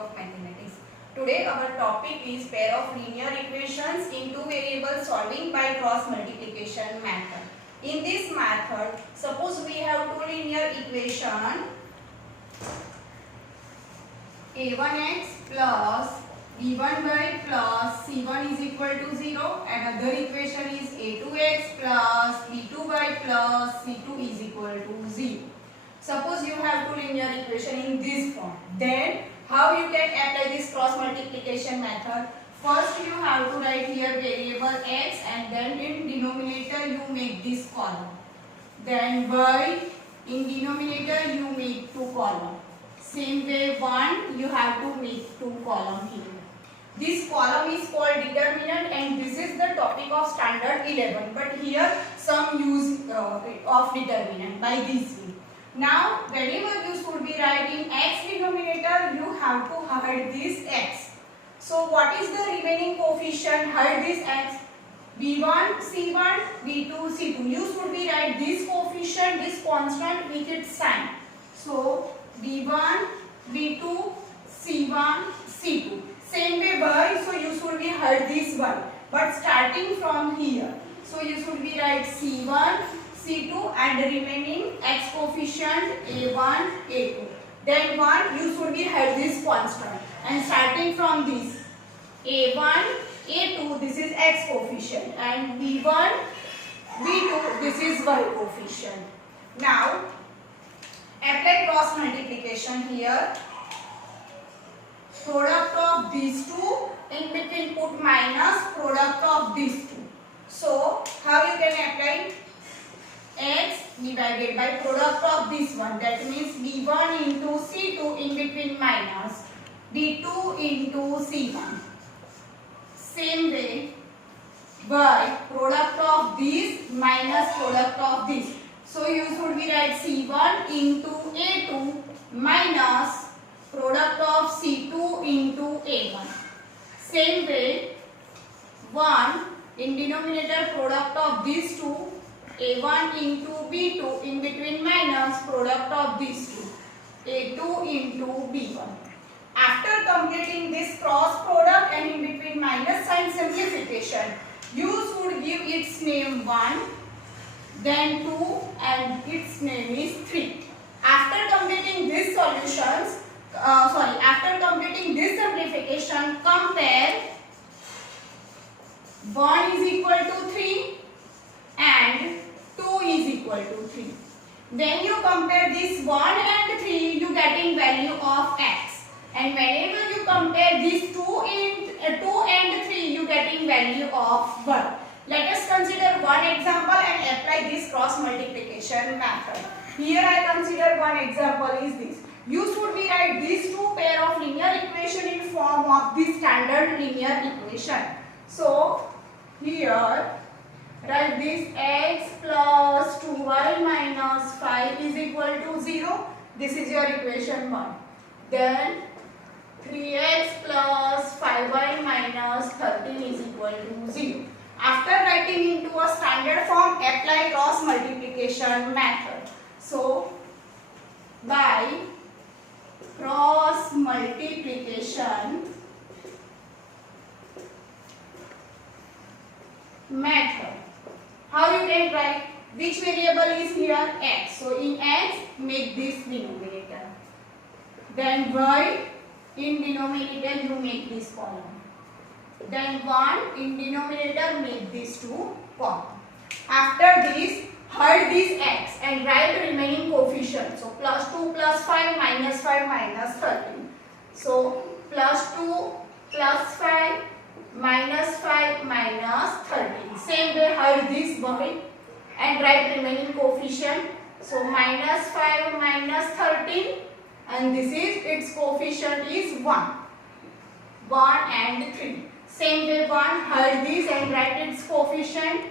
of mathematics. Today our topic is pair of linear equations in two variables solving by cross multiplication method. In this method, suppose we have two linear equation a1x plus b1y plus c1 is equal to 0, and other equation is a2x plus b2y plus c2 is equal to 0. Suppose you have two linear equation in this form, then how you can apply this cross multiplication method? First you have to write here variable x, and then in denominator you make this column. Then y, in denominator you make two column. Same way 1 you have to make two column here. This column is called determinant, and this is the topic of standard 11. But here some use of determinant by this way. Now whenever you should be writing x denominator, you have to hide this x. So what is the remaining coefficient? Hide this x. b1 c1 b2 c2. You should be write this coefficient, this constant with its sign. So b1 b2 c1 c2. Same way y, so you should be hide this y, but starting from here, so you should be write c1 c2 and remaining x coefficient a1 a2. Then 1 you should be hide this constant, and starting from this a1 a2, this is x coefficient, and b1 b2, this is y coefficient. Now apply cross multiplication here. Product of these two, in between put minus product of these two. So how you can apply? X divided by product of this one, that means b1 into c2, in between minus b2 into c1. Same way y, product of this minus product of this. So you should be write c1 into a2 minus product of c2 into a1. Same way 1 in denominator product of these two, a1 into b2, in between minus product of these two, a2 into b1. After completing this cross product and in between minus sign simplification, you should give its name 1, then 2, and its name is 3. After completing these solutions, after completing this simplification, compare 1 is equal to 3 and 2 is equal to 3. When you compare this 1 and 3, you getting value of x. And whenever you compare these 2 and 3, you getting value of 1. Let us consider one example and apply this cross multiplication method. Here I consider one example is this. You should be write these two pair of linear equation in form of the standard linear equation. So here write this x plus 2y minus 5 is equal to 0. This is your equation 1. Then 3x plus 5y minus 13 is equal to 0. After writing into a standard form, apply cross multiplication method. So by cross multiplication method, how you can write? Which variable is here? X. So in x, make this denominator. Then y, in denominator you make this column. Then 1 in denominator, make these two column. After this, hide this x and write remaining coefficient. So plus 2 plus 5 minus 13. So plus 2 plus 5 minus 5 minus 13. Same way hide this y and write remaining coefficient. So minus 5 minus 13, and this is its coefficient is 1 and 3. Same way 1, hide this and write its coefficient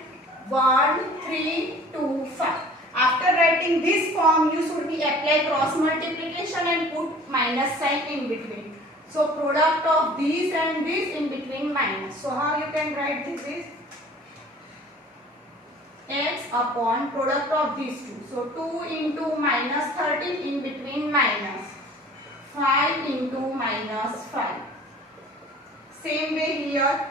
1, 3, 2, 5. After writing this form, you should be apply cross multiplication and put minus sign in between. So product of these and this, in between minus. So how you can write this is x upon product of these two. So 2 into minus 13, in between minus 5 into minus minus 5. Same way here,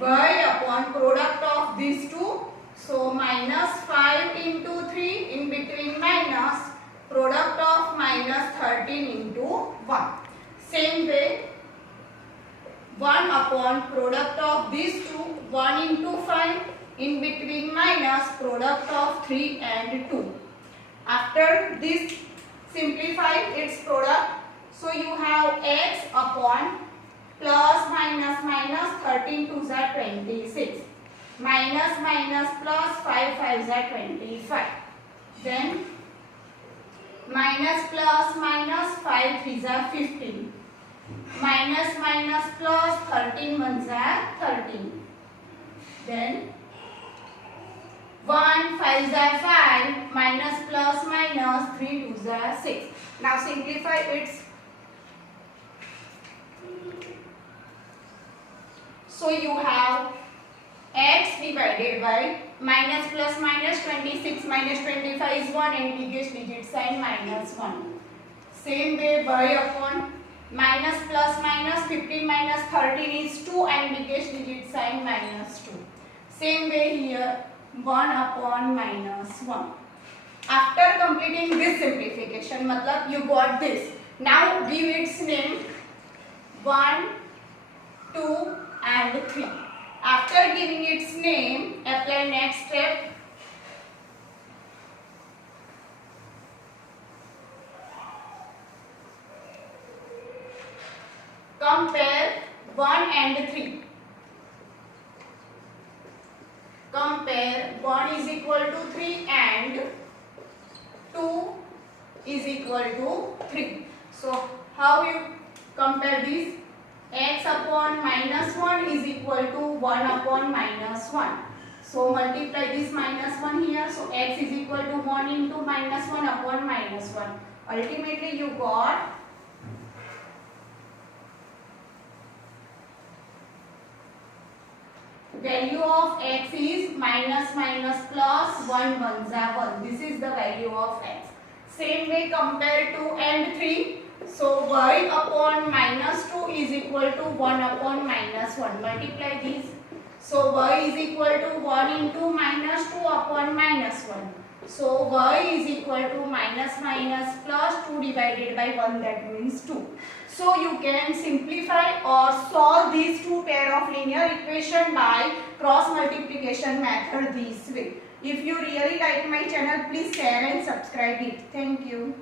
y upon product of these two. So minus 5 into 3, in between minus, product of minus 13 into 1. Same way, 1 upon product of these two, 1 into 5, in between minus, product of 3 and 2. After this, simplify its product. So you have x upon plus minus minus 13 2s are 26. Minus minus plus 5 5s are 25. Then minus plus minus 5 3s are 15. Minus minus plus 13 1s are 13. Then 1 5s are 5, minus plus minus 3 2s are 6. Now simplify its. So you have x divided by minus plus minus 26 minus 25 is 1 and biggest digit sign minus 1. Same way y upon minus plus minus 15 minus 13 is 2 and biggest digit sign minus 2. Same way here 1 upon minus 1. After completing this simplification, matlab you got this. Now give its name 1, 2 and 3. After giving its name, apply next step. Compare 1 and 3. Compare 1 is equal to 3 and 2 is equal to 3. So how you compare this? X upon minus 1 is equal to 1 upon minus 1. So multiply this minus 1 here. So x is equal to 1 into minus 1 upon minus 1. Ultimately you got value of x is minus minus plus 1 1s are 1. This is the value of x. Same way compare 2 and 3. So y upon minus 2 is equal to 1 upon minus 1. Multiply these. So y is equal to 1 into minus 2 upon minus 1. So y is equal to minus minus plus 2 divided by 1, that means 2. So you can simplify or solve these two pair of linear equation by cross multiplication method this way. If you really like my channel, please share and subscribe it. Thank you.